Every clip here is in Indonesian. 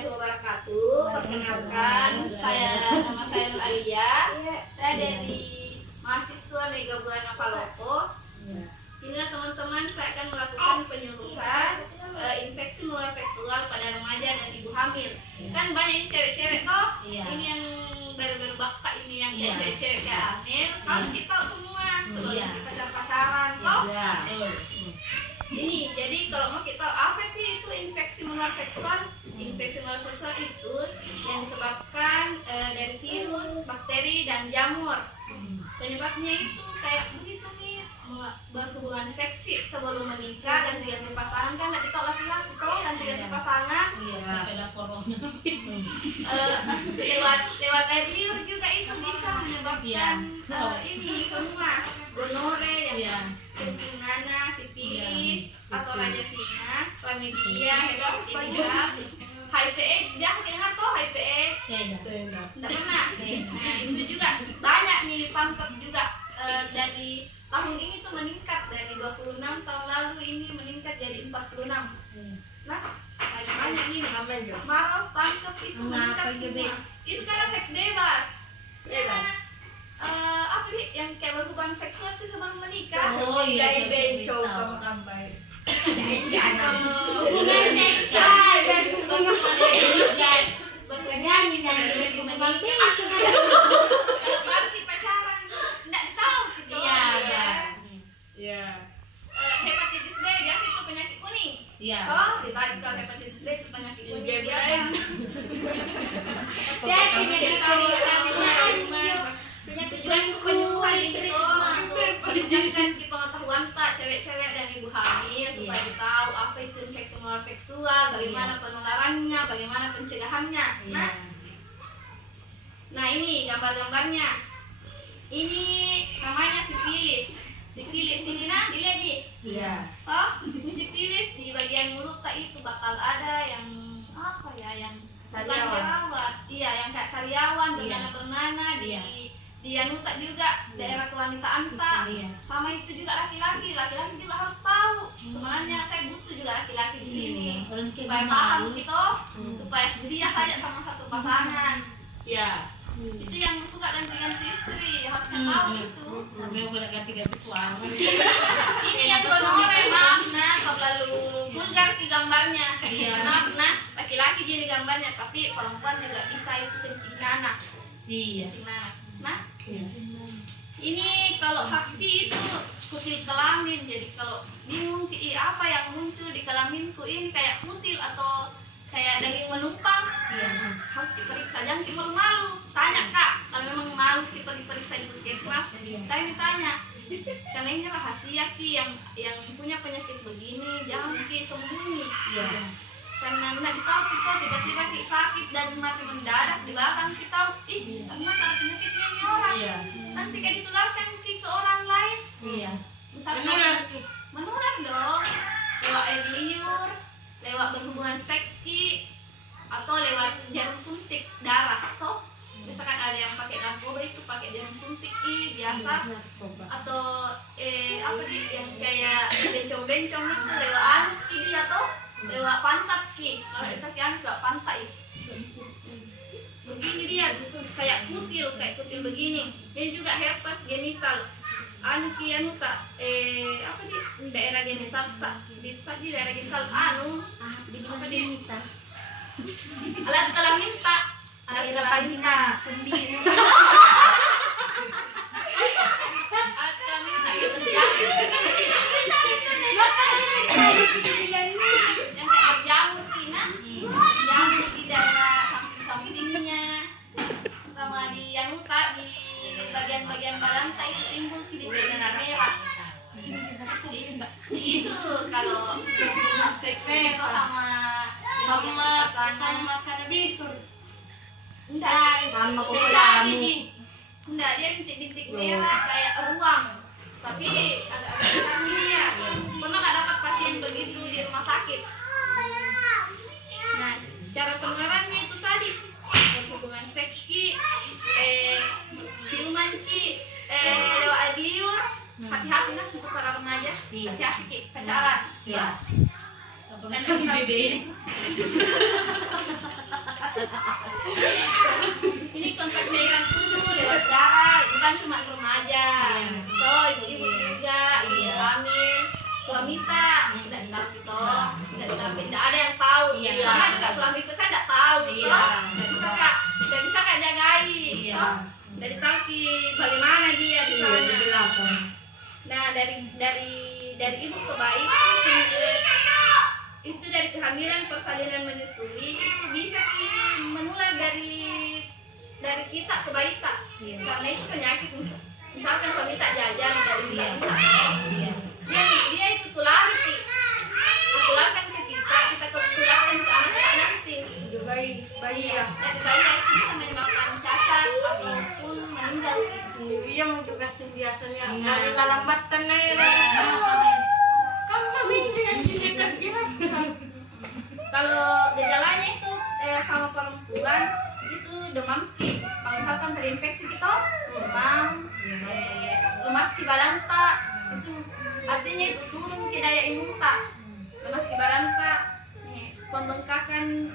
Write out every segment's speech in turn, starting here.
warahmatullahi wabarakatuh. Perkenalkan, nama saya Nur Alia. Saya dari mahasiswa Mega Buana Palopo. Inilah teman-teman, saya akan melakukan penyuluhan infeksi menular seksual pada remaja dan ibu hamil. Kan banyak ini cewek-cewek toh. Ini yang baru-baru bakal ini yang cewek-cewek kayak hamil. Harus kita tahu semua sebelum kita pacaran toh. Ini jadi kalau mau kita apa sih itu infeksi menular seksual? Infeksi menular seksual itu yang disebabkan dari virus, bakteri dan jamur. Penyebabnya itu kayak begitu nih, berhubungan seksi sebelum menikah, ganti-ganti pasangan kan nanti kalau laki-laki tuh ganti-ganti pasangan. Sampai ada corona. lewat air liur juga itu bisa menyebabkan ini semua gonore yang kencing nanas, sipilis, atau rajasina, chlamydia, hepatitis, HIV/AIDS. Biasa dengar tuh HIV/AIDS. Tidak pernah. Nah itu juga banyak nih tangkap juga dari tahun ini tuh meningkat dari 26 tahun lalu ini meningkat jadi 46. Nah banyak nih Maros tangkap itu meningkat semua. Itu karena seks bebas. Apa nih yang kayak berhubungan seksual itu sebelum menikah? Jadi bencong kamu tambah. Hubungan seksual dan hubungan bernyanyi sebelum menikah. Kalau berarti pacaran tidak tahu gitu. Hepatitis B biasa itu penyakit kuning. Oh, ditarik kalau hepatitis B itu penyakit kuning biasa. Tujuan itu penyuluhan itu untuk meningkatkan pengetahuan tak cewek-cewek dan ibu hamil supaya tahu apa itu infeksi menular seksual, bagaimana penularannya, bagaimana pencegahannya. Nah ini gambar-gambarnya. Ini namanya sifilis. Sifilis ini nah dilihat di. Oh, ini sifilis di bagian mulut tak itu bakal ada yang apa ya yang bukan jerawat. Yang kayak sariawan, bernana-bernana di anu tak juga daerah kewanitaan tak. Sama itu juga laki-laki juga harus tahu. Sebenarnya saya butuh juga laki-laki di sini supaya paham gitu, supaya setia saja sama satu pasangan. Itu yang suka ganti-ganti istri harusnya tahu itu. ganti-ganti suami. Ini yang gonore maaf nah terlalu vulgar di gambarnya. Maaf nah laki-laki jadi gambarnya tapi perempuan juga bisa itu kencing nanas. Kencing nanas. Nah ini kalau HIV itu kutil kelamin, jadi kalau bingung apa yang muncul di kelaminku ini kayak kutil atau kayak daging menumpang, harus diperiksa. Jangan malu-malu, tanya kak kalau memang malu diperiksa di puskesmas. Saya ditanya karena ini rahasia ki yang punya penyakit begini jangan ki sembunyi. Karena nggak tahu kita tiba-tiba sakit dan mati mendadak di belakang kita karena ada penyakitnya ini orang nanti kayak ditularkan ke orang lain. Misalnya menular dong lewat air liur, lewat berhubungan seks atau lewat jarum suntik darah atau misalkan ada yang pakai narkoba itu pakai jarum suntik biasa atau apa nih yang kayak bencong-bencong itu lewat anus atau lewat pantat kalau itu kan lewat pantat begini dia kayak kutil begini. Ini juga herpes genital anu tak apa di daerah genital tak di daerah genital anu apa di alat kelamin sendi alat kelamin tak itu yang kayak jamur Cina jamur di daerah samping-sampingnya sama di yang di bagian-bagian badan tak itu timbul di bagian merah itu kalau seks itu sama pasangan makan bisur enggak dia bintik-bintik merah kayak ruang tapi ada dia pernah nggak dapat pasien begitu di rumah sakit. Nah cara penularannya itu tadi berhubungan seks ciuman lewat air liur. Hati-hati lah untuk para remaja, hati-hati pacaran. karena dari ibu ke bayi itu dari kehamilan, persalinan, menyusui itu bisa menular dari kita ke bayi tak. Karena itu penyakit, misalkan suami tak jajan dari kita, dia itu tulari, tularkan ke kita tularkan ke anak nanti. Bayi ya. Dan bayi itu bisa menyebabkan cacat ataupun meninggal. Iya mau juga biasanya dari kalambatan na yun. Kan mami dengan jinikan jelas. Kalau gejalanya itu sama perempuan itu demam ki. Kalau misalkan terinfeksi kita demam, lemas di balanta itu artinya itu turun ke daya imun tak. Lemas di balanta, pembengkakan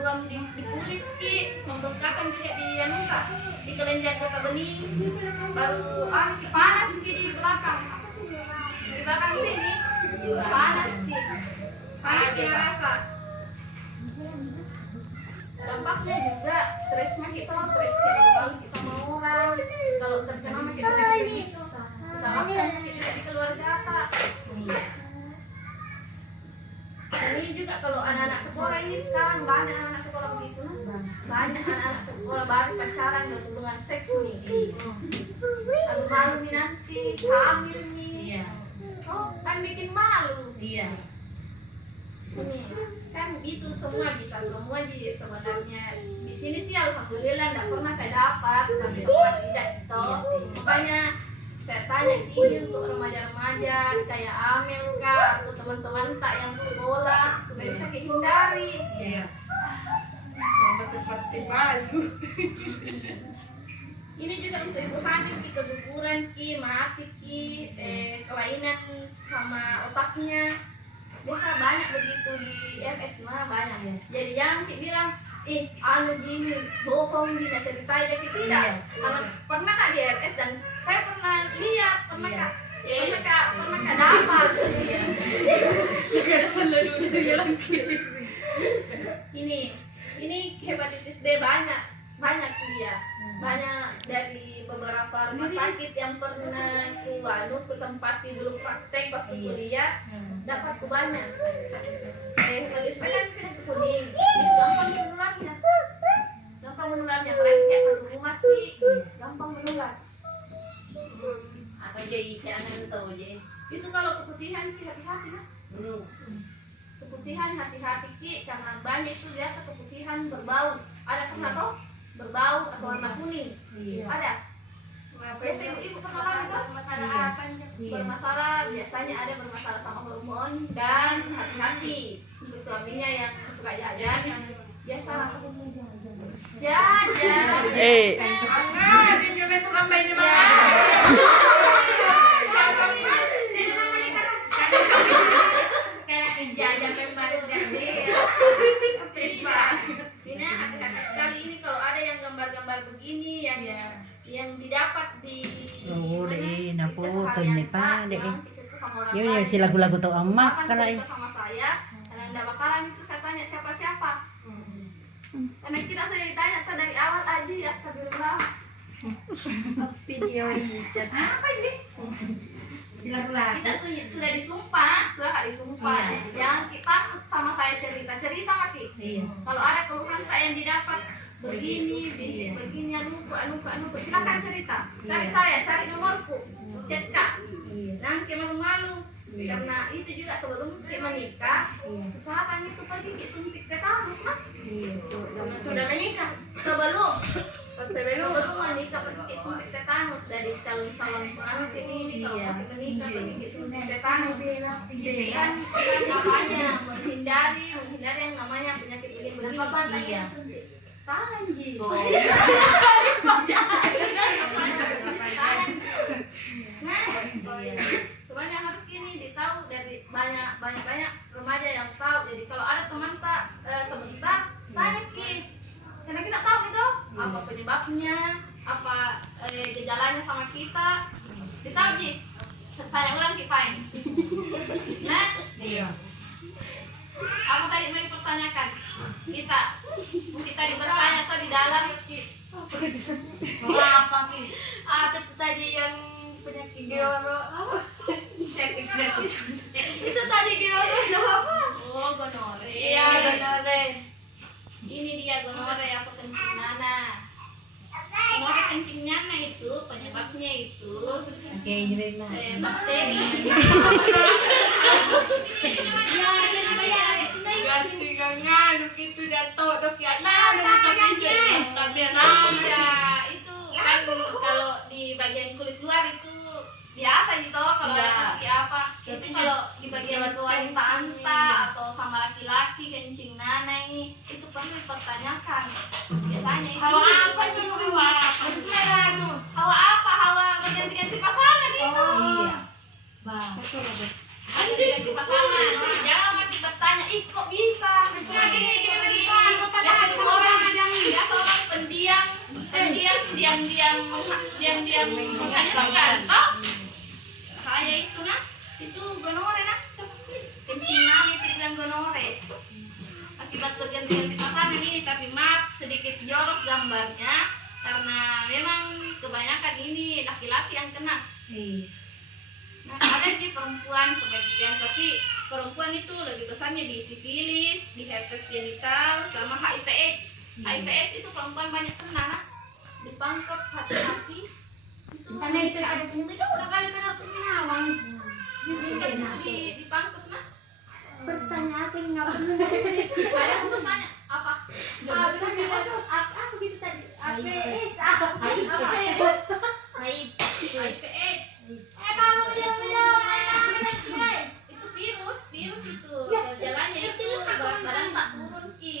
ruam di kulit ki, pembengkakan juga di anuta di kelenjar getah bening, baru panas ki di belakang. Apa sih di belakang sini? Panas ki rasa. Dampaknya juga stresnya kita stres sama orang. Kalau terkena makin bisa makan kita di keluarga apa. Ini juga kalau anak-anak sekolah ini sekarang banyak anak-anak sekolah begitu, banyak anak-anak sekolah baru pacaran berhubungan seks nih, malu nih nanti hamil nih, oh kan bikin malu, ini kan itu semua bisa semua sebenarnya di sini sih alhamdulillah nggak pernah saya dapat, tapi semua tidak itu, makanya saya tanya ini untuk remaja-remaja kayak Amel kak atau teman-teman tak yang sekolah supaya bisa dihindari. Sama seperti baju. Ini juga untuk ibu hamil ki keguguran ki mati ki kelainan sama otaknya biasa banyak begitu di RS mah banyak. Jadi jangan ki bilang anu gini bohong gini cerita aja gitu tidak. Pernah kak di RS dan saya pernah lihat pernah kak dapat. Negara selalu lagi. Ini hepatitis B banyak dia. Banyak dari beberapa rumah sakit yang pernah ku tempati dulu praktek waktu kuliah dapat ku banyak. Hepatitis B kan tidak kuning, gampang menularnya apalagi kayak satu rumah sih gampang menular. Apa jadi jangan tahu je. Itu kalau keputihan ki hati-hati lah. Keputihan hati-hati ki karena banyak itu biasa keputihan berbau. Ada pernah toh berbau atau warna kuning? Ada. Biasa ibu pernah lagi toh masalah apa? Bermasalah biasanya ada bermasalah sama hormon dan hati-hati untuk suaminya yang suka jajan biasa jajan. Dia besok main di mana? Jajan kemarin ini hati-hati sekali ini kalau ada yang gambar-gambar begini yang didapat di naputo ni pa de. Yo si lagu-lagu to amak kala sama saya karena enggak bakalan itu saya tanya siapa-siapa. Karena kita sudah ditanya dari awal aja ya astagfirullah. Video ini. Apa ini? Kita sudah disumpah, sudah disumpah. Yang kita takut sama saya cerita mati. Kalau ada keluhan saya yang didapat begini, anu, silakan cerita. Cari saya, cari nomorku, chat kak. Nanti malu-malu. Karena itu juga sebelum menikah, usahakan itu pergi suntik tetanus lah. Sudah menikah. Sebelum menikah pergi suntik tetanus dari calon-calon pengantin ini kalau menikah pergi suntik tetanus. Kan namanya menghindari yang namanya penyakit begini. Tangan ji. Cuman yang harus gini ditahu dari banyak remaja yang tahu. Jadi kalau ada teman tak sebentar tanya ki, karena kita tahu itu apa penyebabnya, apa gejalanya sama kita, ditahu ji. Tanya ulang ki pain. Nah, apa tadi mau dipertanyakan? Kita bertanya atau di dalam? Apa ki? Apa tadi yang penyakit Gioro apa? penyakit Itu tadi gioro itu apa? oh gonore Iya, gonore. Ini dia gonore apa kencing nanah. Gonore kencing nanah itu penyebabnya itu Oke, ini mah. bakteri. Gasi gangan gitu dato dok ya nah tapi Iya, itu kan kalau di bagian kulit luar itu biasa gitu kalau ada seperti apa. Itu kalau di bagian wanita atau sama laki-laki kencing nanah ini itu pernah dipertanyakan. Biasanya itu hawa apa tuh hawa maksudnya langsung hawa apa? Hawa ganti-ganti pasangan itu. Iya. Bang. Ganti pasangan. Jangan bertanya, ih kok bisa? Begini. Biasa orang pendiam menanyakan. Toh? Saya itu nah, itu gonore nah. Kencing nanah itu bilang gonore. Akibat berganti-ganti pasangan ini, tapi maaf sedikit jorok gambarnya karena memang kebanyakan ini laki-laki yang kena. Nah, ada di perempuan sebagian, tapi perempuan itu lebih besarnya di sifilis, di herpes genital, sama HIV/AIDS. HIV/AIDS itu perempuan banyak kena, nah. Dipangkot hati-hati. Itu dipangkot, nah. Bertanya apa yang nggak perlu Ada yang bertanya apa? apa gitu tadi APS apa HIV/AIDS. kamu bilang Itu virus itu gejalanya itu berat badan tak turun ki,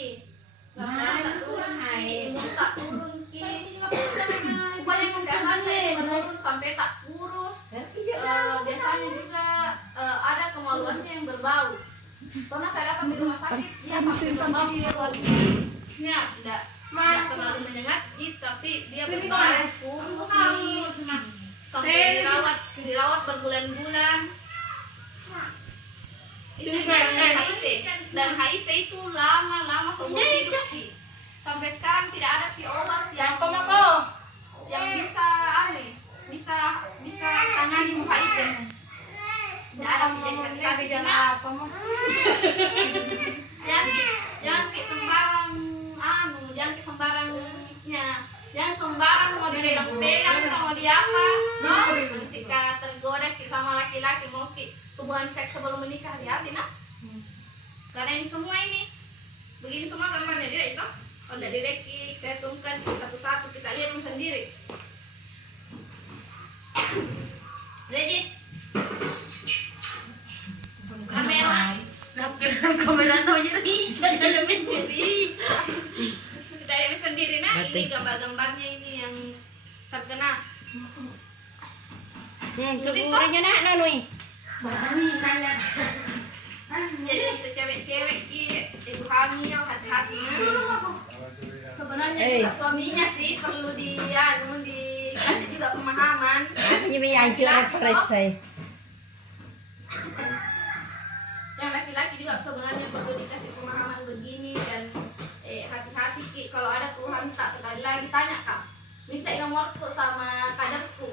berat badan tak turun ki, imun tak turun ki, pokoknya kesehatan saya menurun sampai tak kurus. Biasanya juga ada kemaluannya yang berbau. Pernah saya dapat di rumah sakit dia sampai berbau ya tidak terlalu menyengat tapi dia berbau kurus nih. Sampai dirawat berbulan-bulan. Itu HIV dan HIV itu lama seumur hidup Ki. Sampai sekarang tidak ada obat yang bisa tangani HIV. Tidak ada jadi hati-hati apa mau jangan kayak sembarang jangan kayak sembarangnya. Jangan sembarang mau dipegang-pegang sama dia apa, no? Ketika tergoda sama laki-laki mau hubungan seks sebelum menikah, hati-hati nah. Karena ini semua ini begini semua gambarnya dia itu. Kalau tidak direkik, saya sungkan satu-satu kita lihat sendiri. Jadi kamera tahu jadi jangan menjadi. Kita lihat sendiri nah, ini gambar-gambarnya ini yang terkena. Keburannya nak nanui. Jadi untuk cewek-cewek ibu hamil hati-hati. Sebenarnya juga suaminya sih perlu dikasih juga pemahaman. Ini hancur selesai. Yang laki-laki juga sebenarnya perlu dikasih pemahaman begini dan hati-hati Ki, kalau ada keluhan tak sekali lagi tanya Kak, minta nomorku sama kaderku,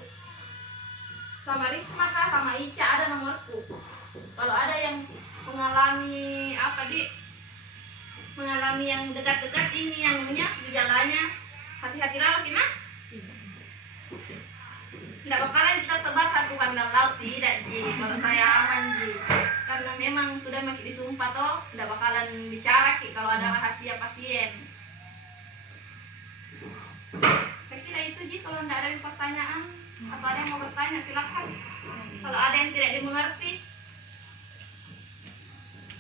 sama Risma Kak, sama Ica ada nomorku. Kalau ada yang mengalami mengalami yang dekat-dekat ini yang punya gejalanya, hati-hatilah Ki nah. Tidak bakalan kita sebar satu pandang laut, tidak Ji, kalau saya aman Ji, karena memang sudah makin disumpah toh, tidak bakalan bicara Ki kalau ada rahasia pasien. Saya kira itu Ji, kalau tidak ada pertanyaan atau ada yang mau bertanya silakan. Kalau ada yang tidak dimengerti,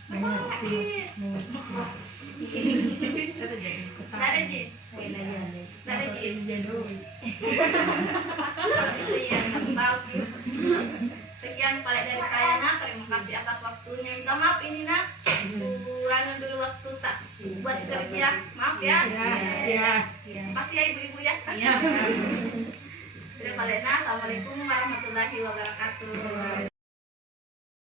Mengerti. tidak ada Ji. Tidak ada Ji. Itu yang aku tahu. Sekian paling dari saya nah, terima kasih atas waktunya. Minta maaf ini nah, dulu waktu tak buat kerja, maaf ya. Makasih ya ibu-ibu ya. Sudah paling nah, assalamualaikum warahmatullahi wabarakatuh.